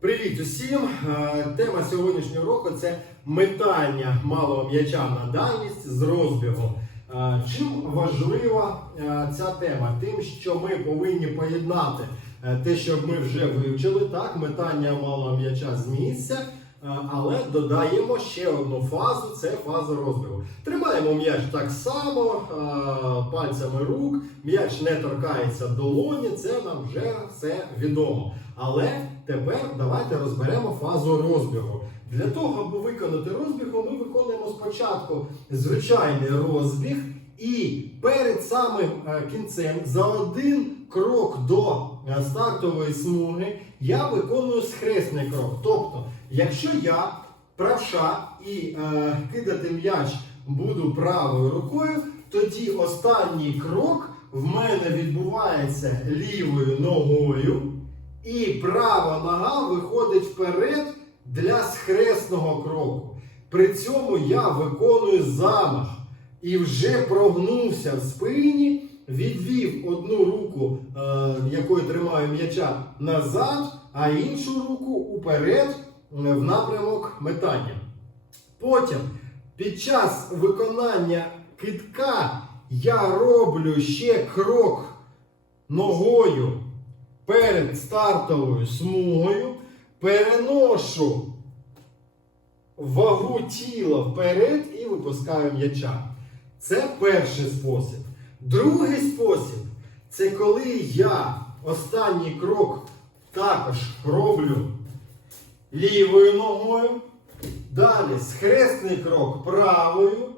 Привіт усім! Е, Тема сьогоднішнього року це метання малого м'яча на дальність з розбігу. Е, Чим важлива е, ця тема? Тим, що ми повинні поєднати те, що ми вже вивчили, так, метання малого м'яча з але додаємо ще одну фазу це фаза розбігу. Тримаємо м'яч так само, пальцями рук, м'яч не торкається долоні, це нам вже все відомо. Але тепер давайте розберемо фазу розбігу. Для того, аби виконати розбіг, ми виконуємо спочатку звичайний розбіг, і перед самим е, кінцем за один крок до е, стартової смуги я виконую схресний крок. Тобто, якщо я правша і е, кидати м'яч буду правою рукою, тоді останній крок в мене відбувається лівою ногою. І права нога виходить вперед для схресного кроку. При цьому я виконую замах і вже прогнувся в спині, відвів одну руку, е, якою тримаю м'яча назад, а іншу руку уперед е, в напрямок метання. Потім під час виконання китка я роблю ще крок ногою перед стартовою смугою, переношу вагу тіла вперед і випускаю м'яча. Це перший спосіб. Другий спосіб це коли я останній крок також роблю лівою ногою. Далі схресний крок правою.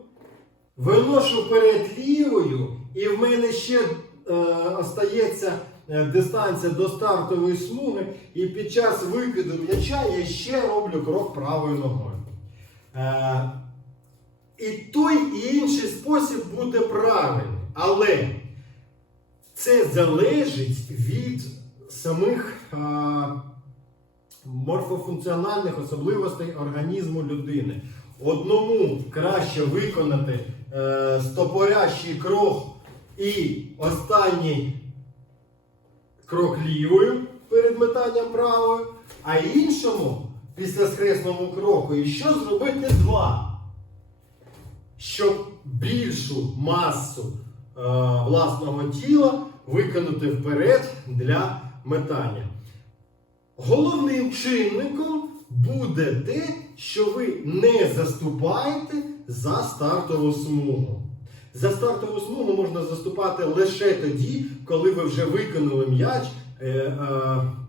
Виношу перед лівою, і в мене ще е, остається е, дистанція до стартової смуги. І під час викиду м'яча я ще роблю крок правою ногою. Е, і той і інший спосіб буде правильний. Але це залежить від самих е, морфофункціональних особливостей організму людини. Одному краще виконати е, стопорящий крок і останній крок лівою перед метанням правою, а іншому після схресного кроку і що зробити два, щоб більшу масу е, власного тіла виконати вперед для метання. Головним чинником буде те, що ви не заступаєте за стартову смугу. За стартову смугу можна заступати лише тоді, коли ви вже виконали м'яч, е, е,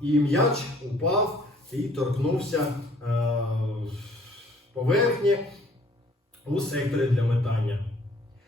і м'яч упав і торкнувся е, поверхні у секторі для метання.